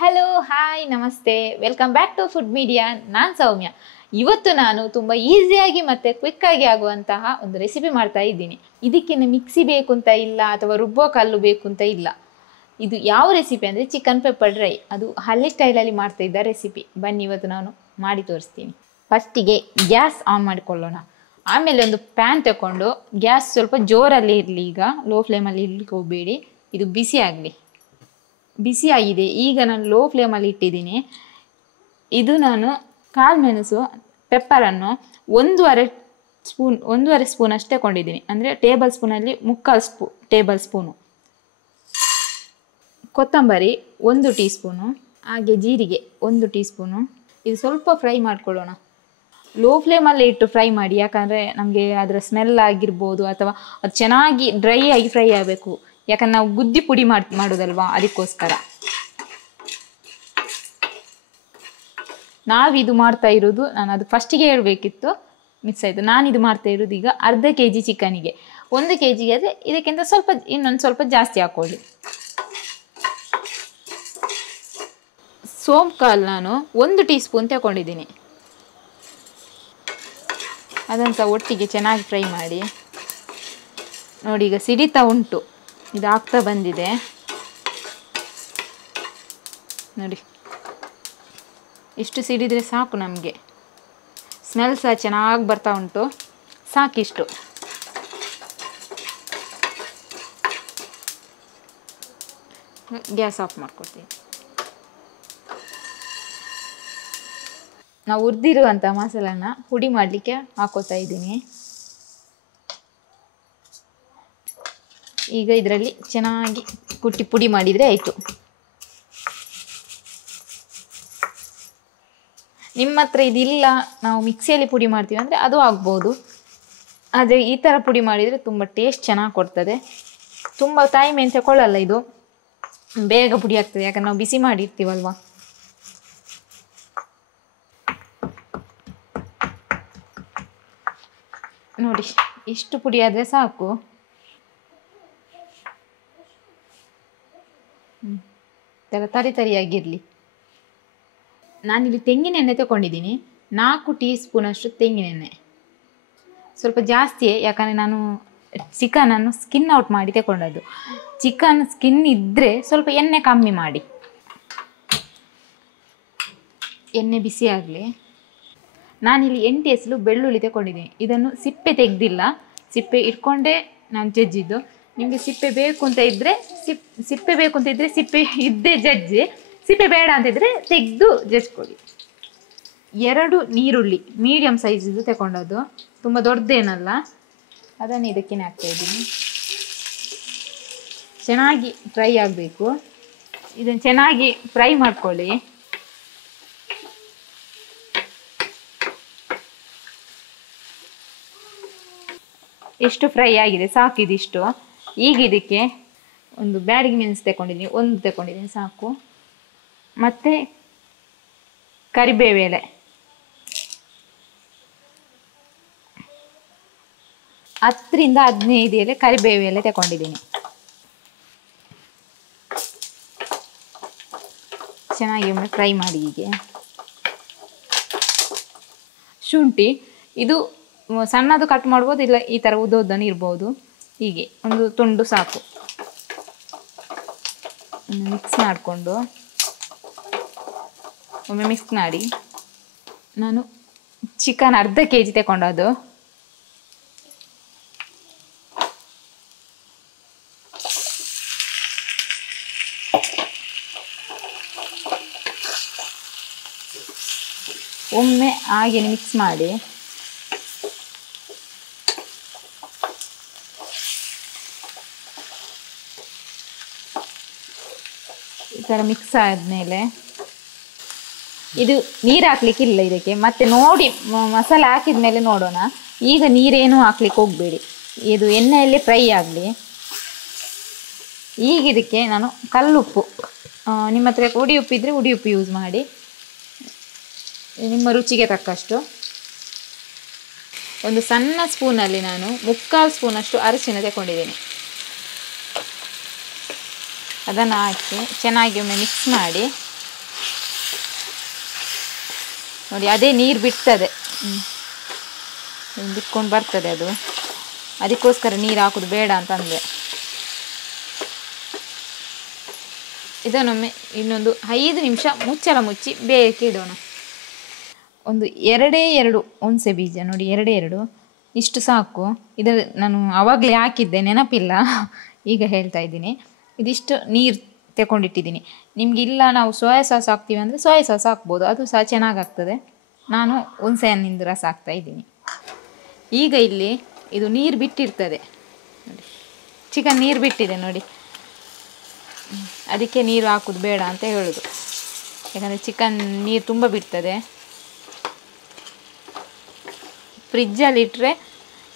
Hello hi ನಮಸ್ತೆ welcome back to food media. ನಾನು ಸೌಮ್ಯ. ಇವತ್ತು ನಾನು ತುಂಬ ಈಸಿಯಾಗಿ ಮತ್ತು ಕ್ವಿಕ್ಕಾಗಿ ಆಗುವಂತಹ ಒಂದು ರೆಸಿಪಿ ಮಾಡ್ತಾ ಇದ್ದೀನಿ. ಇದಕ್ಕಿನ್ನು ಮಿಕ್ಸಿ ಬೇಕು ಅಂತ ಇಲ್ಲ ಅಥವಾ ರುಬ್ಬೋ ಕಲ್ಲು ಬೇಕು ಅಂತ ಇಲ್ಲ. ಇದು ಯಾವ ರೆಸಿಪಿ ಅಂದರೆ ಚಿಕನ್ ಪೆಪ್ಪರ್ ಡ್ರೈ. ಅದು ಹಳ್ಳಿ ಸ್ಟೈಲಲ್ಲಿ ಮಾಡ್ತಾ ಇದ್ದ ರೆಸಿಪಿ. ಬನ್ನಿ ಇವತ್ತು ನಾನು ಮಾಡಿ ತೋರಿಸ್ತೀನಿ. ಫಸ್ಟಿಗೆ ಗ್ಯಾಸ್ ಆನ್ ಮಾಡಿಕೊಳ್ಳೋಣ. ಆಮೇಲೆ ಒಂದು ಪ್ಯಾನ್ ತಗೊಂಡು ಗ್ಯಾಸ್ ಸ್ವಲ್ಪ ಜೋರಲ್ಲಿ ಇರಲಿ, ಈಗ ಲೋ ಫ್ಲೇಮಲ್ಲಿ ಇರ್ಲಿಕ್ಕೆ ಹೋಗಬೇಡಿ. ಇದು ಬಿಸಿ ಆಗಲಿ. ಬಿಸಿ ಆಗಿದೆ. ಈಗ ನಾನು ಲೋ ಫ್ಲೇಮಲ್ಲಿ ಇಟ್ಟಿದ್ದೀನಿ. ಇದು ನಾನು ಕಾಳು ಮೆಣಸು ಪೆಪ್ಪರನ್ನು ಒಂದೂವರೆ ಸ್ಪೂನ್ ಅಷ್ಟೇ ತಗೊಂಡಿದ್ದೀನಿ. ಅಂದರೆ ಟೇಬಲ್ ಸ್ಪೂನಲ್ಲಿ ಮುಕ್ಕಾಲು ಟೇಬಲ್ ಸ್ಪೂನು. ಕೊತ್ತಂಬರಿ 1 ಟೀ ಸ್ಪೂನು, ಹಾಗೆ ಜೀರಿಗೆ 1 ಟೀ ಸ್ಪೂನು. ಇದು ಸ್ವಲ್ಪ ಫ್ರೈ ಮಾಡ್ಕೊಳ್ಳೋಣ. ಲೋ ಫ್ಲೇಮಲ್ಲಿ ಇಟ್ಟು ಫ್ರೈ ಮಾಡಿ, ಯಾಕಂದರೆ ನಮಗೆ ಅದರ ಸ್ಮೆಲ್ ಆಗಿರ್ಬೋದು ಅಥವಾ ಅದು ಚೆನ್ನಾಗಿ ಡ್ರೈ ಆಗಿ ಫ್ರೈ ಆಗಬೇಕು. ಯಾಕಂದ್ರೆ ನಾವು ಗುದ್ದಿ ಪುಡಿ ಮಾಡೋದಲ್ವಾ, ಅದಕ್ಕೋಸ್ಕರ. ನಾವಿದು ಮಾಡ್ತಾ ಇರೋದು, ನಾನು ಅದು ಫಸ್ಟಿಗೆ ಹೇಳಬೇಕಿತ್ತು, ಮಿಸ್ ಆಯಿತು. ನಾನಿದು ಮಾಡ್ತಾ ಇರೋದು ಈಗ ಅರ್ಧ kg ಚಿಕನಿಗೆ. 1 kg ಆದರೆ ಇದಕ್ಕಿಂತ ಇನ್ನೊಂದು ಸ್ವಲ್ಪ ಜಾಸ್ತಿ ಹಾಕೊಳ್ಳಿ. ಸೋಂಪು ಕಾಳು ನಾನು 1 ಟೀ ಸ್ಪೂನ್ ತಗೊಂಡಿದ್ದೀನಿ. ಅದನ್ನು ಸಹ ಒಟ್ಟಿಗೆ ಚೆನ್ನಾಗಿ ಫ್ರೈ ಮಾಡಿ. ನೋಡಿ, ಈಗ ಸಿಡಿತಾ ಉಂಟು, ಇದು ಆಗ್ತಾ ಬಂದಿದೆ ನೋಡಿ. ಇಷ್ಟು ಸಿಡಿದರೆ ಸಾಕು ನಮಗೆ. ಸ್ಮೆಲ್ ಸಹ ಚೆನ್ನಾಗಿ ಬರ್ತಾ ಉಂಟು, ಸಾಕಿಷ್ಟು. ಗ್ಯಾಸ್ ಆಫ್ ಮಾಡ್ಕೊಡ್ತೀನಿ. ನಾವು ಹುರಿದಿರುವಂಥ ಮಸಾಲನ ಪುಡಿ ಮಾಡಲಿಕ್ಕೆ ಹಾಕೋತಾ ಇದ್ದೀನಿ. ಈಗ ಇದರಲ್ಲಿ ಚೆನ್ನಾಗಿ ಕುಟ್ಟಿ ಪುಡಿ ಮಾಡಿದರೆ ಆಯಿತು. ನಿಮ್ಮ ಹತ್ರ ಇದಿಲ್ಲ, ನಾವು ಮಿಕ್ಸಿಯಲ್ಲಿ ಪುಡಿ ಮಾಡ್ತೀವಿ ಅಂದರೆ ಅದು ಆಗ್ಬೋದು. ಆದರೆ ಈ ಥರ ಪುಡಿ ಮಾಡಿದರೆ ತುಂಬ ಟೇಸ್ಟ್ ಚೆನ್ನಾಗಿ ಕೊಡ್ತದೆ. ತುಂಬ ಟೈಮ್ ಏನು ತಗೊಳ್ಳಲ್ಲ, ಇದು ಬೇಗ ಪುಡಿ ಆಗ್ತದೆ, ಯಾಕಂದ್ರೆ ನಾವು ಬಿಸಿ ಮಾಡಿರ್ತೀವಲ್ವ. ನೋಡಿ, ಇಷ್ಟು ಪುಡಿ ಆದರೆ ಸಾಕು. ತರಿಯಾಗಿರಲಿ. ನಾನಿಲ್ಲಿ ತೆಂಗಿನೆಣ್ಣೆ ತಗೊಂಡಿದ್ದೀನಿ. 4 ಟೀ ಸ್ಪೂನಷ್ಟು ತೆಂಗಿನೆಣ್ಣೆ. ಸ್ವಲ್ಪ ಜಾಸ್ತಿಯೇ, ಯಾಕಂದರೆ ನಾನು ಚಿಕನನ್ನು ಸ್ಕಿನ್ ಔಟ್ ಮಾಡಿ ತಗೊಂಡದ್ದು. ಚಿಕನ್ ಸ್ಕಿನ್ ಇದ್ದರೆ ಸ್ವಲ್ಪ ಎಣ್ಣೆ ಕಮ್ಮಿ ಮಾಡಿ. ಎಣ್ಣೆ ಬಿಸಿ ಆಗಲಿ. ನಾನಿಲ್ಲಿ 8 ಎಸಳು ಬೆಳ್ಳುಳ್ಳಿ ತಗೊಂಡಿದ್ದೀನಿ. ಇದನ್ನು ಸಿಪ್ಪೆ ತೆಗೆದಿಲ್ಲ, ಸಿಪ್ಪೆ ಇಟ್ಕೊಂಡೇ ನಾನು ಜಜ್ಜಿದ್ದು. ನಿಮಗೆ ಸಿಪ್ಪೆ ಬೇಕು ಅಂತ ಇದ್ದರೆ ಸಿಪ್ಪೆ ಇದ್ದೇ ಜಜ್ಜಿ, ಸಿಪ್ಪೆ ಬೇಡ ಅಂತಿದ್ರೆ ತೆಗೆದು ಜಜ್ಕೊಳ್ಳಿ. 2 ನೀರುಳ್ಳಿ ಮೀಡಿಯಮ್ ಸೈಜಿದ್ದು ತಗೊಂಡದ್ದು, ತುಂಬ ದೊಡ್ಡದೇನಲ್ಲ. ಅದನ್ನು ಇದಕ್ಕೆ ಹಾಕ್ತಾಯಿದ್ದೀನಿ. ಚೆನ್ನಾಗಿ ಫ್ರೈ ಆಗಬೇಕು. ಇದನ್ನು ಚೆನ್ನಾಗಿ ಫ್ರೈ ಮಾಡ್ಕೊಳ್ಳಿ. ಎಷ್ಟು ಫ್ರೈ ಆಗಿದೆ, ಸಾಕಿದಿಷ್ಟು. ಈಗ ಇದಕ್ಕೆ ಒಂದು ಬ್ಯಾಡಗಿ ಮೆಣಸು ತಗೊಂಡಿದ್ದೀನಿ, 1 ತಗೊಂಡಿದ್ದೀನಿ ಸಾಕು. ಮತ್ತು ಕರಿಬೇವು ಎಲೆ 10 ರಿಂದ 15 ಎಲೆ ಕರಿಬೇವು ಎಲೆ ತಗೊಂಡಿದ್ದೀನಿ. ಚೆನ್ನಾಗಿ ಒಮ್ಮೆ ಫ್ರೈ ಮಾಡಿ. ಹೀಗೆ ಶುಂಠಿ, ಇದು ಸಣ್ಣದು ಕಟ್ ಮಾಡ್ಬೋದು, ಇಲ್ಲ ಈ ಥರ ಉದ್ದನ್ನು ಇರ್ಬೋದು. ಹೀಗೆ ಒಂದು ತುಂಡು ಸಾಕು. ಮಿಕ್ಸ್ ಮಾಡಿಕೊಂಡು ಒಮ್ಮೆ ಮಿಕ್ಸ್ ಮಾಡಿ. ನಾನು ಚಿಕನ್ ಅರ್ಧ kg ತಗೊಂಡದ್ದು. ಒಮ್ಮೆ ಹಾಗೇನೆ ಮಿಕ್ಸ್ ಮಾಡಿ. ಈ ಥರ ಮಿಕ್ಸ್ ಆದಮೇಲೆ ಇದು ನೀರು ಹಾಕ್ಲಿಕ್ಕಿಲ್ಲ ಇದಕ್ಕೆ. ಮತ್ತೆ ನೋಡಿ ಮಸಾಲೆ ಹಾಕಿದ ಮೇಲೆ ನೋಡೋಣ. ಈಗ ನೀರೇನು ಹಾಕ್ಲಿಕ್ಕೆ ಹೋಗಬೇಡಿ, ಇದು ಎಣ್ಣೆಯಲ್ಲಿ ಫ್ರೈ ಆಗಲಿ. ಈಗ ಇದಕ್ಕೆ ನಾನು ಕಲ್ಲುಪ್ಪು, ನಿಮ್ಮ ಹತ್ರ ಉಡಿ ಉಪ್ಪಿದ್ರೆ ಉಡಿ ಉಪ್ಪು ಯೂಸ್ ಮಾಡಿ, ನಿಮ್ಮ ರುಚಿಗೆ ತಕ್ಕಷ್ಟು. ಒಂದು ಸಣ್ಣ ಸ್ಪೂನಲ್ಲಿ ನಾನು 3/4 ಸ್ಪೂನಷ್ಟು ಅರಿಶಿನ ತಗೊಂಡಿದ್ದೀನಿ. ಅದನ್ನು ಹಾಕಿ ಚೆನ್ನಾಗಿ ಒಮ್ಮೆ ಮಿಕ್ಸ್ ಮಾಡಿ. ನೋಡಿ ಅದೇ ನೀರು ಬಿಡ್ತದೆ, ಬಿಟ್ಕೊಂಡು ಬರ್ತದೆ ಅದು. ಅದಕ್ಕೋಸ್ಕರ ನೀರು ಹಾಕೋದು ಬೇಡ ಅಂತ ಅಂದೆ. ಇದನ್ನೊಮ್ಮೆ ಇನ್ನೊಂದು 5 ನಿಮಿಷ ಮುಚ್ಚಳ ಮುಚ್ಚಿ ಬೇಯಕ್ಕೆ ಇಡೋಣ. ಒಂದು 2 ಹುಣಸೆ ಬೀಜ ನೋಡಿ, 2 ಇಷ್ಟು ಸಾಕು. ಇದು ನಾನು ಆವಾಗಲೇ ಹಾಕಿದ್ದೆ, ನೆನಪಿಲ್ಲ, ಈಗ ಹೇಳ್ತಾ ಇದ್ದೀನಿ. ಇದಿಷ್ಟು ನೀರು ತಗೊಂಡಿಟ್ಟಿದ್ದೀನಿ. ನಿಮ್ಗೆ ಇಲ್ಲ ನಾವು ಸೋಯಾ ಸಾಸ್ ಹಾಕ್ತೀವಿ ಅಂದರೆ ಸೋಯಾ ಸಾಸ್ ಹಾಕ್ಬೋದು, ಅದು ಸಹ ಚೆನ್ನಾಗಾಗ್ತದೆ. ನಾನು ಹುಣಸೆ ಹಣ್ಣಿಂದು ರಸ ಹಾಕ್ತಾ ಇದ್ದೀನಿ. ಈಗ ಇಲ್ಲಿ ಇದು ನೀರು ಬಿಟ್ಟಿರ್ತದೆ ನೋಡಿ, ಚಿಕನ್ ನೀರು ಬಿಟ್ಟಿದೆ ನೋಡಿ. ಅದಕ್ಕೆ ನೀರು ಹಾಕೋದು ಬೇಡ ಅಂತ ಹೇಳೋದು, ಯಾಕಂದರೆ ಚಿಕನ್ ನೀರು ತುಂಬ ಬಿಡ್ತದೆ. ಫ್ರಿಜ್ಜಲ್ಲಿಟ್ಟರೆ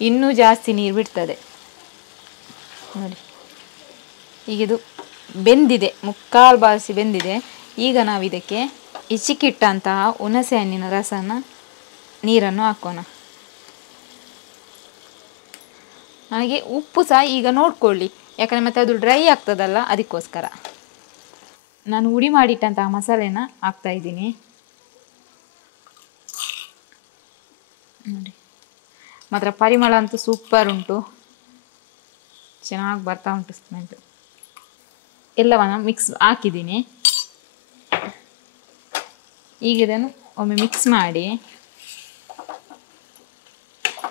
ಇನ್ನೂ ಜಾಸ್ತಿ ನೀರು ಬಿಡ್ತದೆ ನೋಡಿ. ಈಗಿದು ಬೆಂದಿದೆ, ಮುಕ್ಕಾಲು ಬಾರಿಸಿ ಬೆಂದಿದೆ. ಈಗ ನಾವು ಇದಕ್ಕೆ ಇಚ್ಚಿಕಿಟ್ಟಂತಹ ಹುಣಸೆ ಹಣ್ಣಿನ ರಸನ ನೀರನ್ನು ಹಾಕೋಣ. ಹಾಗೆ ಉಪ್ಪು ಸಹ ಈಗ ನೋಡ್ಕೊಳ್ಳಿ, ಯಾಕಂದರೆ ಮತ್ತೆ ಅದು ಡ್ರೈ ಆಗ್ತದಲ್ಲ, ಅದಕ್ಕೋಸ್ಕರ. ನಾನು ಹುಡಿ ಮಾಡಿಟ್ಟಂತಹ ಮಸಾಲೆನ ಹಾಕ್ತಾ ಇದ್ದೀನಿ ನೋಡಿ. ಮಾತ್ರ ಪರಿಮಳ ಅಂತೂ ಸೂಪರ್ ಉಂಟು, ಚೆನ್ನಾಗಿ ಬರ್ತಾ ಉಂಟು ಸ್ಮೆಲ್. ಎಲ್ಲವನ್ನ ಮಿಕ್ಸ್ ಹಾಕಿದ್ದೀನಿ. ಈಗ ಇದನ್ನು ಒಮ್ಮೆ ಮಿಕ್ಸ್ ಮಾಡಿ,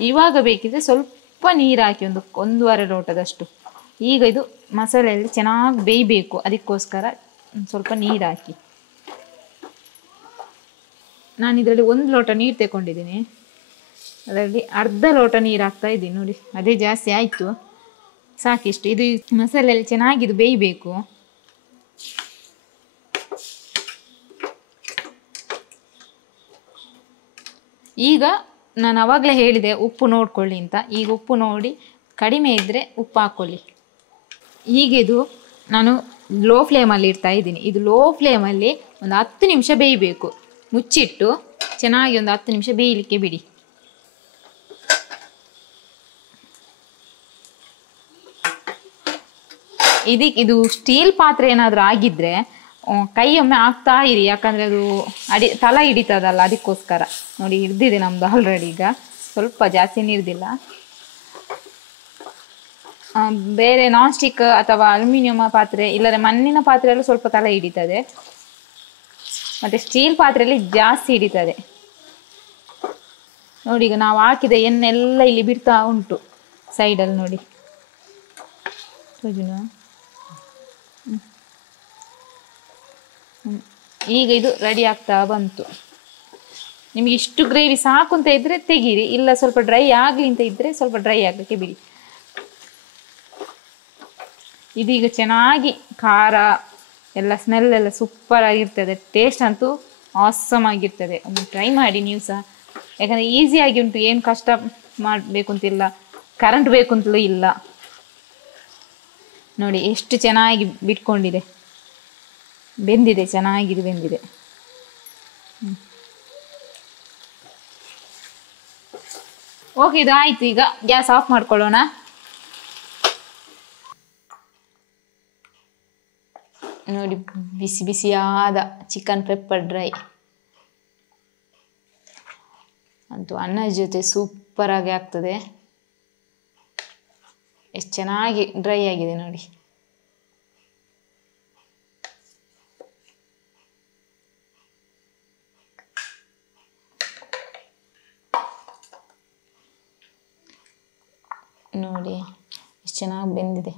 ಇವಾಗ ಬೇಕಿದ್ರೆ ಸ್ವಲ್ಪ ನೀರು ಹಾಕಿ, 1.5 ಲೋಟದಷ್ಟು. ಈಗ ಇದು ಮಸಾಲೆಯಲ್ಲಿ ಚೆನ್ನಾಗಿ ಬೇಯಬೇಕು, ಅದಕ್ಕೋಸ್ಕರ ಸ್ವಲ್ಪ ನೀರು ಹಾಕಿ. ನಾನು ಇದರಲ್ಲಿ 1 ಲೋಟ ನೀರು ತಗೊಂಡಿದ್ದೀನಿ, ಅದರಲ್ಲಿ ಅರ್ಧ ಲೋಟ ನೀರು ಹಾಕ್ತಾ ಇದ್ದೀನಿ ನೋಡಿ. ಅದೇ ಜಾಸ್ತಿ ಆಯಿತು, ಸಾಕಿಷ್ಟು. ಇದು ಮಸಾಲೆಯಲ್ಲಿ ಚೆನ್ನಾಗಿದು ಬೇಯಬೇಕು. ಈಗ ನಾನು ಆವಾಗಲೇ ಹೇಳಿದೆ ಉಪ್ಪು ನೋಡ್ಕೊಳ್ಳಿ ಅಂತ. ಈಗ ಉಪ್ಪು ನೋಡಿ ಕಡಿಮೆ ಇದ್ದರೆ ಉಪ್ಪು ಹಾಕ್ಕೊಳ್ಳಿ. ಹೀಗಿದು ನಾನು ಲೋ ಫ್ಲೇಮಲ್ಲಿ ಇಡ್ತಾ ಇದ್ದೀನಿ. ಇದು ಲೋ ಫ್ಲೇಮಲ್ಲಿ ಒಂದು 10 ನಿಮಿಷ ಬೇಯಬೇಕು. ಮುಚ್ಚಿಟ್ಟು ಚೆನ್ನಾಗಿ ಒಂದು 10 ನಿಮಿಷ ಬೇಯಲಿಕ್ಕೆ ಬಿಡಿ. ಇದು ಸ್ಟೀಲ್ ಪಾತ್ರೆ ಏನಾದರೂ ಆಗಿದ್ದರೆ ಕೈಯೊಮ್ಮೆ ಹಾಕ್ತಾ ಇರಿ, ಯಾಕಂದರೆ ಅದು ತಳ ಹಿಡಿತದಲ್ಲ, ಅದಕ್ಕೋಸ್ಕರ. ನೋಡಿ ಹಿಡ್ದಿದೆ ನಮ್ಮದು ಆಲ್ರೆಡಿ. ಈಗ ಸ್ವಲ್ಪ ಜಾಸ್ತಿ ಹಿಡ್ದಿಲ್ಲ. ಬೇರೆ ನಾನ್ ಸ್ಟಿಕ್ ಅಥವಾ ಅಲ್ಯೂಮಿನಿಯಂ ಪಾತ್ರೆ ಇಲ್ಲದೆ ಮಣ್ಣಿನ ಪಾತ್ರೆಯಲ್ಲೂ ಸ್ವಲ್ಪ ತಳ ಹಿಡಿತದೆ, ಮತ್ತು ಸ್ಟೀಲ್ ಪಾತ್ರೆಯಲ್ಲಿ ಜಾಸ್ತಿ ಹಿಡಿತದೆ ನೋಡಿ. ಈಗ ನಾವು ಹಾಕಿದ ಎಣ್ಣೆಲ್ಲ ಇಲ್ಲಿ ಬಿಡ್ತಾ ಉಂಟು ಸೈಡಲ್ಲಿ ನೋಡಿ. ಈಗ ಇದು ರೆಡಿ ಆಗ್ತಾ ಬಂತು. ನಿಮಗೆ ಇಷ್ಟು ಗ್ರೇವಿ ಸಾಕು ಅಂತ ಇದ್ದರೆ ತೆಗೀರಿ, ಇಲ್ಲ ಸ್ವಲ್ಪ ಡ್ರೈ ಆಗಲಿ ಅಂತ ಇದ್ದರೆ ಸ್ವಲ್ಪ ಡ್ರೈ ಆಗಲಿಕ್ಕೆ ಬಿಡಿ. ಇದೀಗ ಚೆನ್ನಾಗಿ ಖಾರ ಎಲ್ಲ ಸ್ಮೆಲ್ ಎಲ್ಲ ಸೂಪರ್ ಆಗಿರ್ತದೆ, ಟೇಸ್ಟ್ ಅಂತೂ ಆಸಮ್ ಆಗಿರ್ತದೆ. ಒಂದು ಟ್ರೈ ಮಾಡಿ ನೀವು ಸಹ, ಯಾಕಂದರೆ ಈಸಿಯಾಗಿ ಉಂಟು, ಏನು ಕಷ್ಟ ಮಾಡಬೇಕು ಅಂತಿಲ್ಲ, ಕರೆಂಟ್ ಬೇಕು ಅಂತಲೂ ಇಲ್ಲ ನೋಡಿ. ಎಷ್ಟು ಚೆನ್ನಾಗಿ ಬಿಟ್ಕೊಂಡಿದೆ, ಬೆಂದಿದೆ, ಚೆನ್ನಾಗಿದೆ ಬೆಂದಿದೆ. ಓಕೆ, ಇದು ಆಯಿತು. ಈಗ ಗ್ಯಾಸ್ ಆಫ್ ಮಾಡ್ಕೊಳ್ಳೋಣ. ನೋಡಿ ಬಿಸಿ ಬಿಸಿಯಾದ ಚಿಕನ್ ಪೆಪ್ಪರ್ ಡ್ರೈ ಅಂತೂ ಅನ್ನದ ಜೊತೆ ಸೂಪರಾಗಿ ಆಗ್ತದೆ. ಎಷ್ಟು ಚೆನ್ನಾಗಿ ಡ್ರೈ ಆಗಿದೆ ನೋಡಿ. ನೋಡಿ ಎಷ್ಟು ಚೆನ್ನಾಗಿ ಬೆಂದಿದೆ.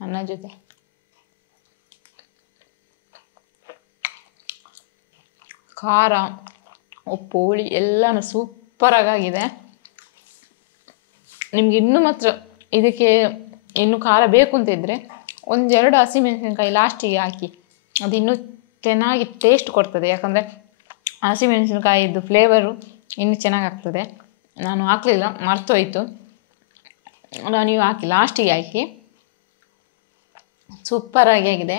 ಅನ್ನ ಜೊತೆ ಖಾರ, ಉಪ್ಪು, ಹುಳಿ ಎಲ್ಲನೂ ಸೂಪರಾಗಿದೆ. ನಿಮ್ಗೆ ಇನ್ನೂ ಮಾತ್ರ ಇದಕ್ಕೆ ಇನ್ನೂ ಖಾರ ಬೇಕು ಅಂತ ಇದ್ದರೆ 1-2 ಹಸಿಮೆಣಸಿನ್ಕಾಯಿ ಲಾಸ್ಟಿಗೆ ಹಾಕಿ, ಅದು ಇನ್ನೂ ಚೆನ್ನಾಗಿ ಟೇಸ್ಟ್ ಕೊಡ್ತದೆ. ಯಾಕಂದರೆ ಹಸಿಮೆಣಸಿನ್ಕಾಯಿದ್ದು ಫ್ಲೇವರು ಇನ್ನೂ ಚೆನ್ನಾಗಾಗ್ತದೆ. ನಾನು ಹಾಕಲಿಲ್ಲ, ಮರ್ತೋಯ್ತು. ನೀವು ಹಾಕಿ, ಲಾಸ್ಟಿಗೆ ಹಾಕಿ. ಸೂಪರಾಗಿ ಆಗಿದೆ.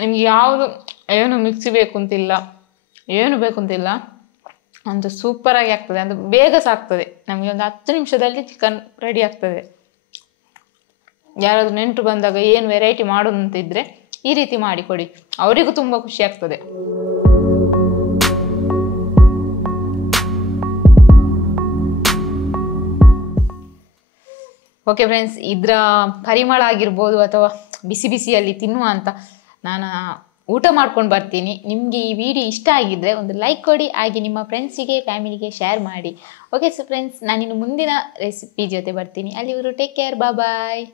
ನಿಮ್ಗೆ ಯಾವುದು ಏನು ಮಿಕ್ಸಿ ಬೇಕು ಅಂತಿಲ್ಲ, ಏನು ಬೇಕು ಅಂತಿಲ್ಲ, ಒಂದು ಸೂಪರಾಗಿ ಆಗ್ತದೆ, ಅದು ಬೇಗ ಸಾಕ್ತದೆ ನಮಗೆ. ಒಂದು 10 ನಿಮಿಷದಲ್ಲಿ ಚಿಕನ್ ರೆಡಿ ಆಗ್ತದೆ. ಯಾರಾದರೂ ನೆಂಟರು ಬಂದಾಗ ಏನು ವೆರೈಟಿ ಮಾಡೋದು ಅಂತ ಇದ್ರೆ ಈ ರೀತಿ ಮಾಡಿ ಕೊಡಿ, ಅವರಿಗೂ ತುಂಬ ಖುಷಿ ಆಗ್ತದೆ. ಓಕೆ ಫ್ರೆಂಡ್ಸ್, ಇದರ ಪರಿಮಳ ಆಗಿರ್ಬೋದು ಅಥವಾ ಬಿಸಿ ಬಿಸಿಯಲ್ಲಿ ತಿನ್ನುವ ಅಂತ ನಾನು ಊಟ ಮಾಡ್ಕೊಂಡು ಬರ್ತೀನಿ. ನಿಮಗೆ ಈ ವಿಡಿಯೋ ಇಷ್ಟ ಆಗಿದ್ದರೆ ಒಂದು ಲೈಕ್ ಕೊಡಿ, ಹಾಗೆ ನಿಮ್ಮ ಫ್ರೆಂಡ್ಸಿಗೆ ಫ್ಯಾಮಿಲಿಗೆ ಶೇರ್ ಮಾಡಿ. ಓಕೆ ಸೊ ಫ್ರೆಂಡ್ಸ್, ನಾನಿನ್ನು ಮುಂದಿನ ರೆಸಿಪಿ ಜೊತೆ ಬರ್ತೀನಿ. ಅಲ್ಲಿವರೆಗೂ ಟೇಕ್ ಕೇರ್, ಬಾಯ್.